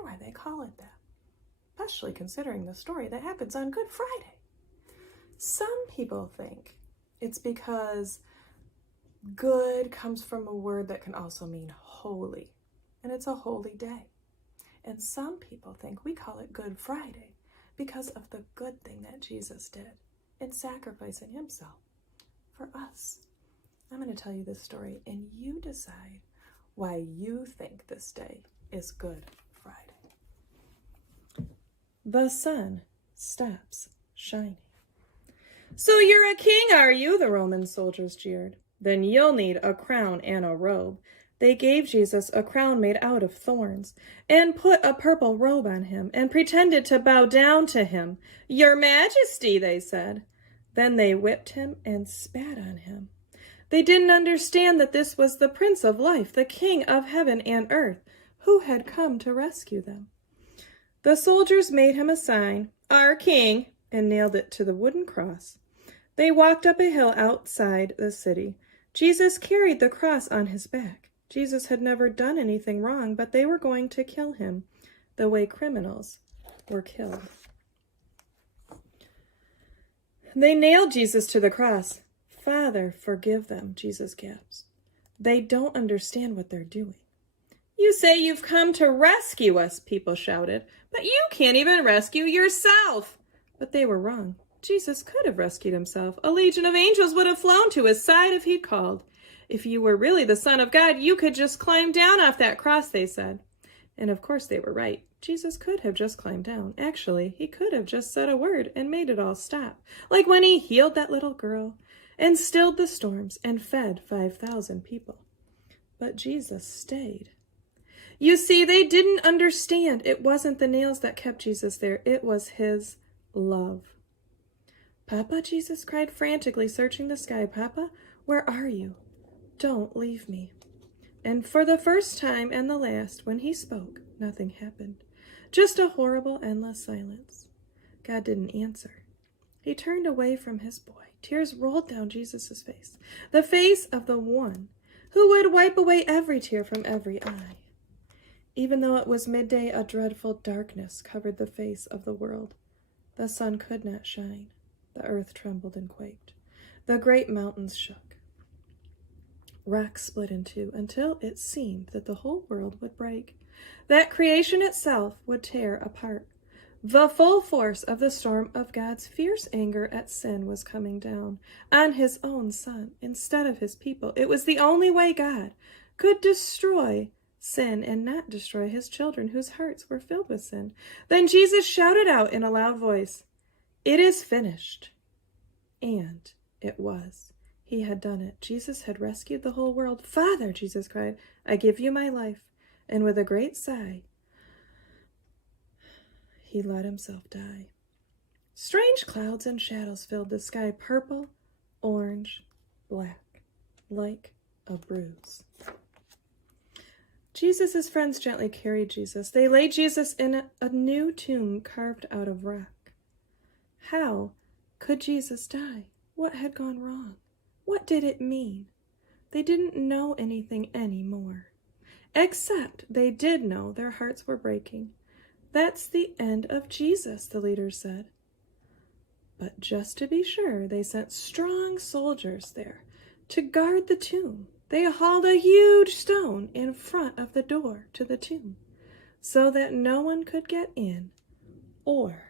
wonder why they call it that, especially considering the story that happens on Good Friday. Some people think it's because good comes from a word that can also mean holy, and it's a holy day. And some people think we call it Good Friday because of the good thing that Jesus did in sacrificing himself for us. I'm going to tell you this story, and you decide why you think this day is Good Friday. The sun stops shining. "So you're a king, are you?" the Roman soldiers jeered. "Then you'll need a crown and a robe." They gave Jesus a crown made out of thorns and put a purple robe on him and pretended to bow down to him. "Your Majesty," they said. Then they whipped him and spat on him. They didn't understand that this was the Prince of Life, the King of heaven and earth, who had come to rescue them. The soldiers made him a sign, "Our King," and nailed it to the wooden cross. They walked up a hill outside the city. Jesus carried the cross on his back. Jesus had never done anything wrong, but they were going to kill him the way criminals were killed. They nailed Jesus to the cross. "Father, forgive them," Jesus gasps. They don't understand what they're doing. "You say you've come to rescue us," people shouted, "but you can't even rescue yourself." But they were wrong. Jesus could have rescued himself. A legion of angels would have flown to his side if he'd called. "If you were really the Son of God, you could just climb down off that cross," they said. And of course they were right. Jesus could have just climbed down. Actually, he could have just said a word and made it all stop. Like when he healed that little girl and stilled the storms and fed 5,000 people. But Jesus stayed. You see, they didn't understand. It wasn't the nails that kept Jesus there. It was his love. "Papa," Jesus cried frantically, searching the sky. "Papa, where are you? Don't leave me." And for the first time and the last, when he spoke, nothing happened. Just a horrible, endless silence. God didn't answer. He turned away from his boy. Tears rolled down Jesus' face, the face of the one who would wipe away every tear from every eye. Even though it was midday, a dreadful darkness covered the face of the world. The sun could not shine. The earth trembled and quaked. The great mountains shook. Rocks split in two until it seemed that the whole world would break, that creation itself would tear apart. The full force of the storm of God's fierce anger at sin was coming down on his own Son instead of his people. It was the only way God could destroy sin and not destroy his children whose hearts were filled with sin. Then Jesus shouted out in a loud voice, "It is finished." And it was. He had done it. Jesus had rescued the whole world. "Father," Jesus cried, "I give you my life." And with a great sigh, he let himself die. Strange clouds and shadows filled the sky, purple, orange, black, like a bruise. Jesus' friends gently carried Jesus. They laid Jesus in a new tomb carved out of rock. How could Jesus die? What had gone wrong? What did it mean? They didn't know anything anymore. Except they did know their hearts were breaking. "That's the end of Jesus," the leaders said. But just to be sure, they sent strong soldiers there to guard the tomb. They hauled a huge stone in front of the door to the tomb so that no one could get in or